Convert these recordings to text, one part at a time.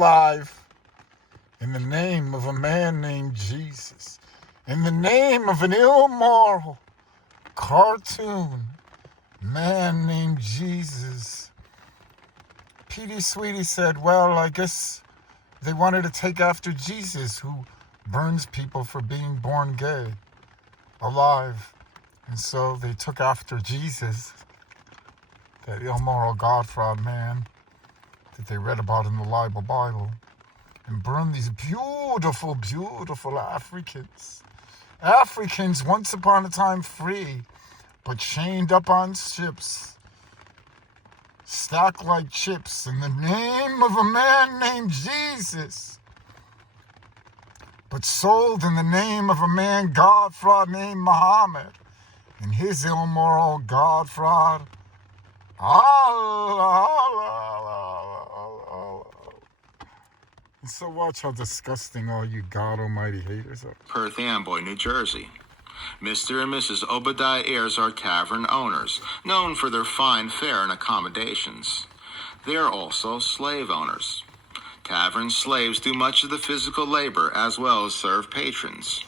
alive in the name of a man named Jesus, in the name of an immoral cartoon man named Jesus. Petey Sweetie said, well, I guess they wanted to take after Jesus, who burns people for being born gay, alive. And so they took after Jesus, that immoral God fraud man that they read about in the Bible, and burned these beautiful, beautiful Africans. Africans once upon a time free, but chained up on ships, stacked like chips in the name of a man named Jesus, but sold in the name of a man God fraud named Muhammad, and his immoral God fraud. And so watch how disgusting all you God Almighty haters are. Perth Amboy, New Jersey. Mr. and Mrs. Obadiah Ayers are tavern owners, known for their fine fare and accommodations. They are also slave owners. Tavern slaves do much of the physical labor as well as serve patrons.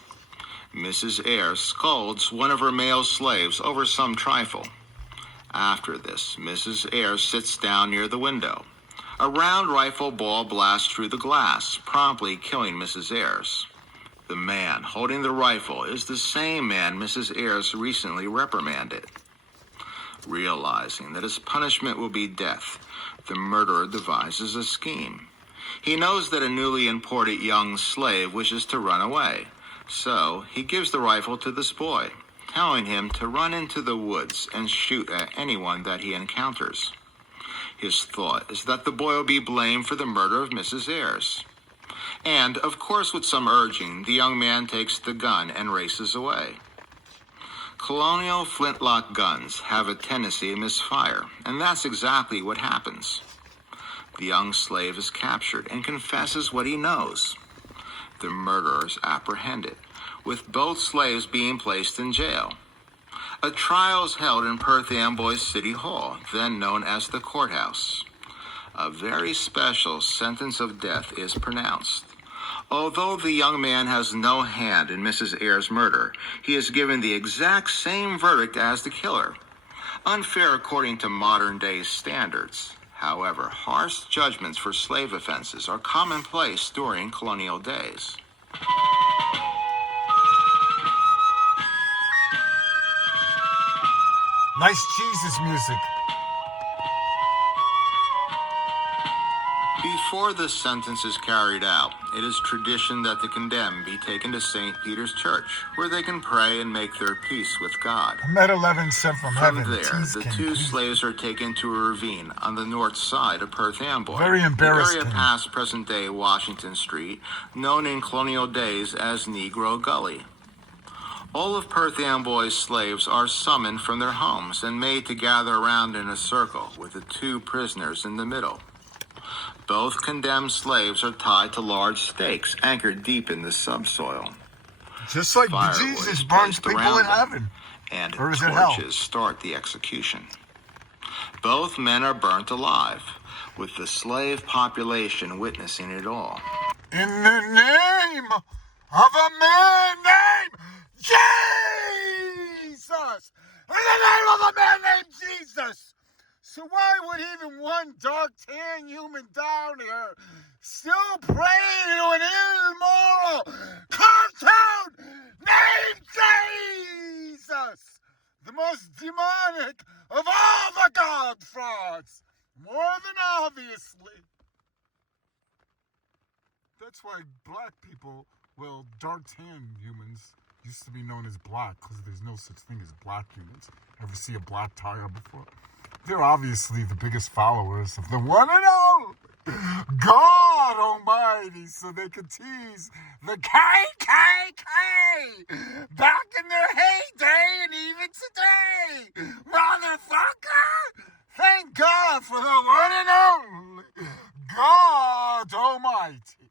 Mrs. Ayers scolds one of her male slaves over some trifle. After this, Mrs. Ayers sits down near the window. A round rifle ball blasts through the glass, promptly killing Mrs. Ayers. The man holding the rifle is the same man Mrs. Ayers recently reprimanded. Realizing that his punishment will be death, the murderer devises a scheme. He knows that a newly imported young slave wishes to run away, so he gives the rifle to this boy, telling him to run into the woods and shoot at anyone that he encounters. His thought is that the boy will be blamed for the murder of Mrs. Ayers. And, of course, with some urging, the young man takes the gun and races away. Colonial flintlock guns have a tendency to misfire, and that's exactly what happens. The young slave is captured and confesses what he knows. The murderer is apprehended, with both slaves being placed in jail. A trial is held in Perth Amboy City Hall, then known as the courthouse. A very special sentence of death is pronounced. Although the young man has no hand in Mrs. Ayers' murder, he is given the exact same verdict as the killer. Unfair according to modern-day standards. However, harsh judgments for slave offenses are commonplace during colonial days. Nice Jesus music. Before the sentence is carried out, it is tradition that the condemned be taken to St. Peter's Church, where they can pray and make their peace with God. Met 11 sent from heaven. From there, the two slaves are taken to a ravine on the north side of Perth Amboy. Very embarrassing. The area past present-day Washington Street, known in colonial days as Negro Gully. All of Perth Amboy's slaves are summoned from their homes and made to gather around in a circle with the two prisoners in the middle. Both condemned slaves are tied to large stakes anchored deep in the subsoil. Just like Jesus burns people in heaven. And or is it hell? Torches start the execution. Both men are burnt alive, with the slave population witnessing it all. In the name of a man named Jesus! In the name of a man named Jesus! So why would even one dark tan human down here still pray to an immoral cartoon named Jesus? The most demonic of all the God frauds. More than obviously. That's why black people, well, dark tan humans used to be known as black, because there's no such thing as black humans. Ever see a black tiger before? They're obviously the biggest followers of the one and only God Almighty, so they could tease the KKK back in their heyday and even today. Motherfucker! Thank God for the one and only God Almighty,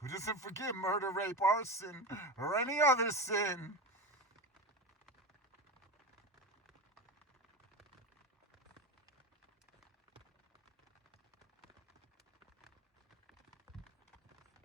who doesn't forgive murder, rape, arson, or any other sin.